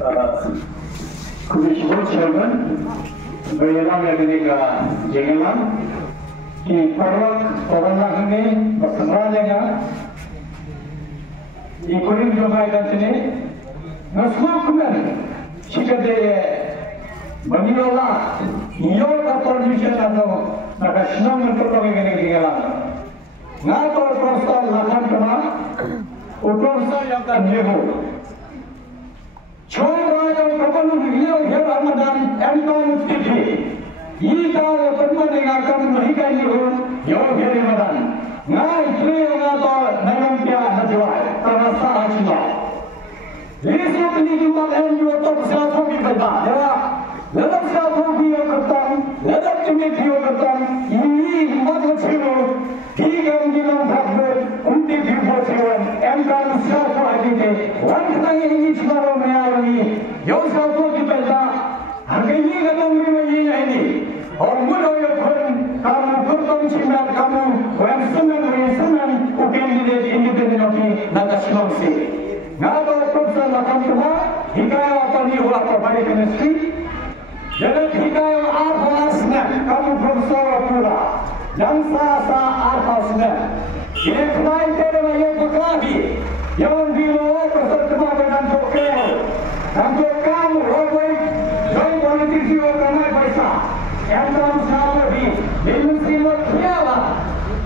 Komisi Chairman, Bayalang Amerika Jengelan, di Parwak Orang ini bersenranya, di Kuring Jogai dan sini, ngasih kumen, jika dia meniolah, niol atau diusia atau nak senang mentorong ini Jengelan, ngator prostal lahan kena, utursa yang kan leho. Chora yang kapalu beliau yang Ramadan entong TV. Ita permane ngakam nahikai niru yo yang Ramadan. Ngai trio ngato nayampia najwai terasa acima. Lesu tini jumat enjo top satu bi benda. Ya, ledap satu bi yo kertang, ledap tini bio kertang. Ini madu ciro. Hingam jilang takbir untuk dibuatkan engkau satu lagi deh. Wanita ini cuma menyalami. Yo satu di benda. Harga ini kadang ini. Orang muda yang kamu bertemu cinta kamu yang senang ukin di independen oke naga sinongsi. Ngapa persen akan cuma hikaya apa ni ulah terbalik industri. Jadi hikaya apa asna kamu profesor pula. Dan sasa atasnya, ini kenai terima yang berkelahi, yang bilang peserta dengan dokter, dan kamu orang yang politisi orang baisa, yang kamu sahaja di muslimah kiawa,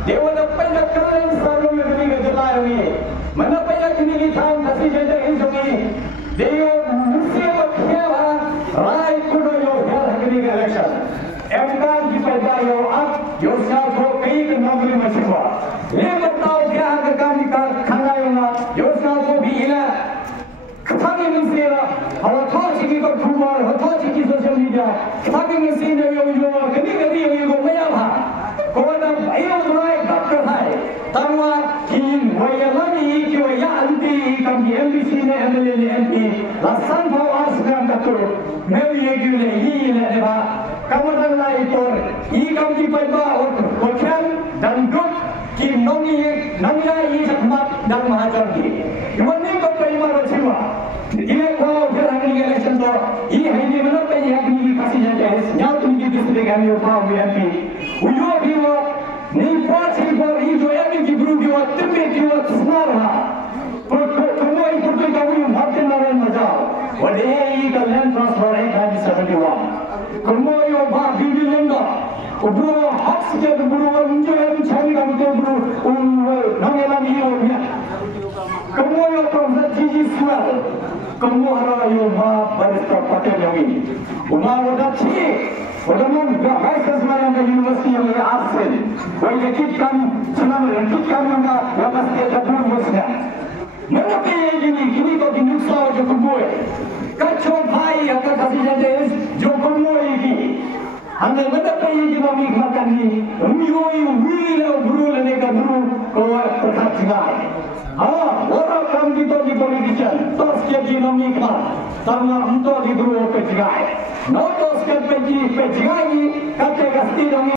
dewa dapat kalian selalu menjadi kejelas ini, mana banyak ini tahun kasih jadi ini, dewa muslimah kiawa, raih kudo yo hari ini election. Emkan diperda yo up yo satu kei ke nomor macam lepas tahu dia akan kangai yo satu bila kami mesti kalau tahu sih kita keluar tahu sih kita sosial media kami mesti yo kini yo apa kau nak ayo mulai doktor hai tanpa kin wayalani ki waya anti kami MBC ne MP lasan bawa asam katur meli gile ini leba kamu adalah itu, ikam di bawah kocan dan duk di nongnya ini sangat dan mahal lagi. Ini kau perima semua. Ini kau jangan ini election tu. Ini mana pergi ini kasih jangan. Nyata ini distrik kami upah WMP. Uyo biwa ni pasti bawa itu yang di guru biwa tempat biwa senar. Semua itu kami makan orang mazal. Wadai kalian transfer kami 71. Kemudian bah bini lenda, bro hak sejak bro menjual cari kami tu bro nangelan hionya. Kemudian proses jiji suar, kemudian yo bah barista pakai lagi. Umar wadah cik, wadah mana guys semuanya yang universiti yang asal, wajib kita senang kita yang pasti ada buruhnya. Mengapa ini kau dinuksa je kemudian? Kacau hai akan kasih jadi jokong lagi. Anda mengapa ini kami makan ni? Umiyoi umila buru leka buru kau perkat tinggal. Orang kami di politician, tos jadi kami kan, tanpa untuk di buru percikai. Notos kan pergi percikai, kata kasih kami.